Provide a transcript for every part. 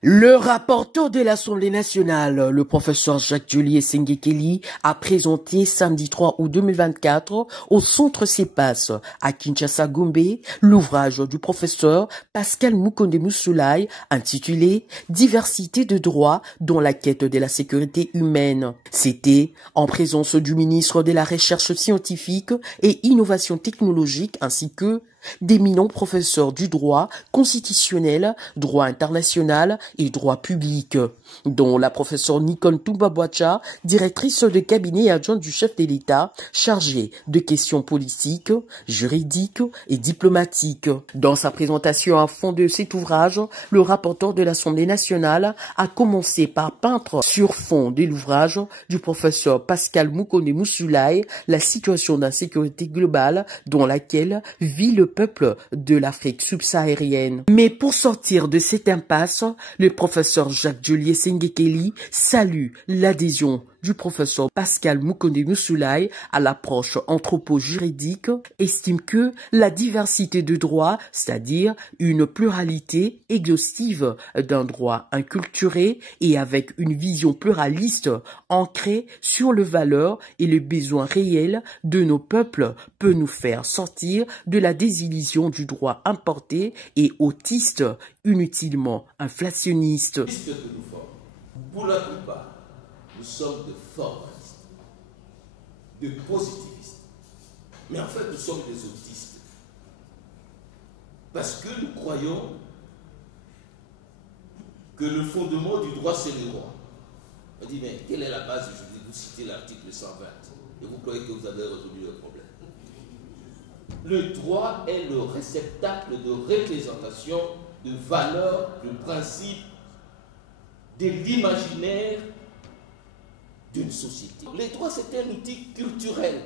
Le rapporteur de l'Assemblée nationale, le professeur Jacques-Julier Sengekeli, a présenté samedi 3 août 2024 au centre CEPAS à Kinshasa-Gombe l'ouvrage du professeur Pascal Moukonde Moussoulaye intitulé « Diversité de droits dans la quête de la sécurité humaine ». C'était en présence du ministre de la Recherche scientifique et innovation technologique ainsi que d'éminents professeurs du droit constitutionnel, droit international et droit public, dont la professeure Nicole Toumba-Boacha, directrice de cabinet et adjointe du chef de l'État, chargée de questions politiques, juridiques et diplomatiques. Dans sa présentation à fond de cet ouvrage, le rapporteur de l'Assemblée nationale a commencé par peindre sur fond de l'ouvrage du professeur Pascal Moukonde Moussoulaye la situation d'insécurité globale dans laquelle vit le peuple de l'Afrique subsaharienne. Mais pour sortir de cette impasse, le professeur Jacques-Julier Sengekeli salue l'adhésion du professeur Pascal Moukonde Moussoulaye à l'approche anthropo-juridique, estime que la diversité de droits, c'est-à-dire une pluralité exhaustive d'un droit inculturé et avec une vision pluraliste ancrée sur les valeurs et les besoins réels de nos peuples, peut nous faire sortir de la désillusion du droit importé et autiste, inutilement inflationniste. Pour la plupart, nous sommes de formalistes, de positivistes. Mais en fait, nous sommes des autistes. Parce que nous croyons que le fondement du droit, c'est le droit. On dit, mais quelle est la base juridique? Vous citez l'article 120 et vous croyez que vous avez résolu le problème. Le droit est le réceptacle de représentation de valeurs, de principes, de l'imaginaire d'une société. Les droits, c'est un outil culturel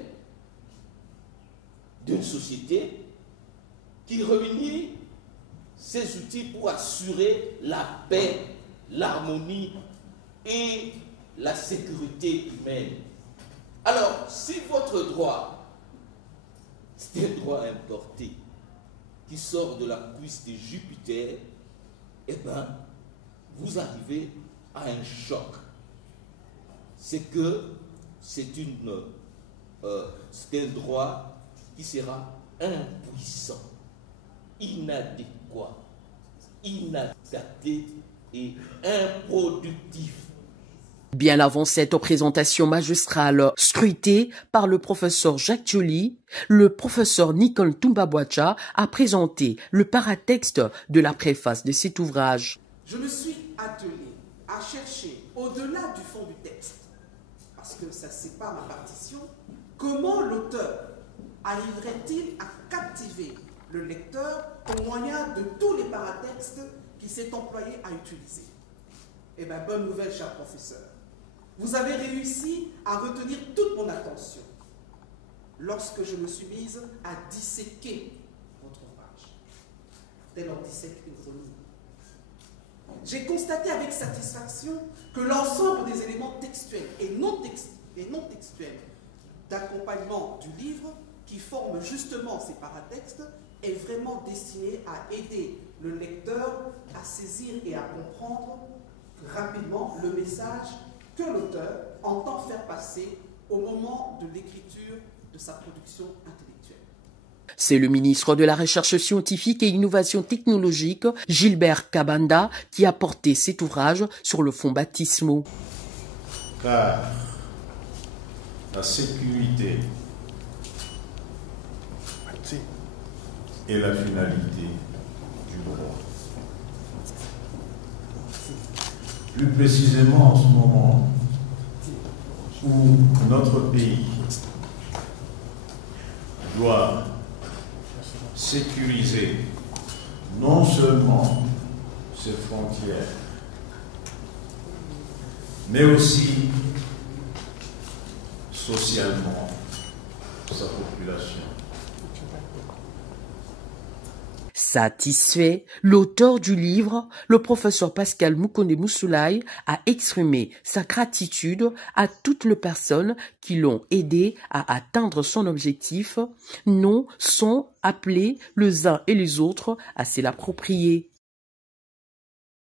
d'une société qui réunit ces outils pour assurer la paix, l'harmonie et la sécurité humaine. Alors, si votre droit, c'est un droit importé qui sort de la cuisse de Jupiter, eh bien, vous arrivez à un choc. C'est que c'est un droit qui sera impuissant, inadéquat, inadapté et improductif. Bien avant cette présentation magistrale scrutée par le professeur Jacques-Julier, le professeur Nicole Toumba-Boacha a présenté le paratexte de la préface de cet ouvrage. Je me suis attelé à chercher, au-delà du fond du texte, parce que ça sépare ma partition, comment l'auteur arriverait-il à captiver le lecteur au moyen de tous les paratextes qu'il s'est employé à utiliser. Eh bien, bonne nouvelle, cher professeur. Vous avez réussi à retenir toute mon attention lorsque je me suis mise à disséquer votre ouvrage. Tel on dissèque une folie. J'ai constaté avec satisfaction que l'ensemble des éléments textuels et non textuels d'accompagnement du livre qui forment justement ces paratextes est vraiment destiné à aider le lecteur à saisir et à comprendre rapidement le message que l'auteur entend faire passer au moment de l'écriture de sa production intellectuelle. C'est le ministre de la Recherche scientifique et innovation technologique, Gilbert Kabanda, qui a porté cet ouvrage sur le fond baptismaux. Car la sécurité est la finalité du droit. Plus précisément en ce moment où notre pays doit sécuriser non seulement ses frontières, mais aussi socialement sa population. Satisfait, l'auteur du livre, le professeur Pascal Moukonde Moussoulaye, a exprimé sa gratitude à toutes les personnes qui l'ont aidé à atteindre son objectif, non sans appeler les uns et les autres à se l'approprier.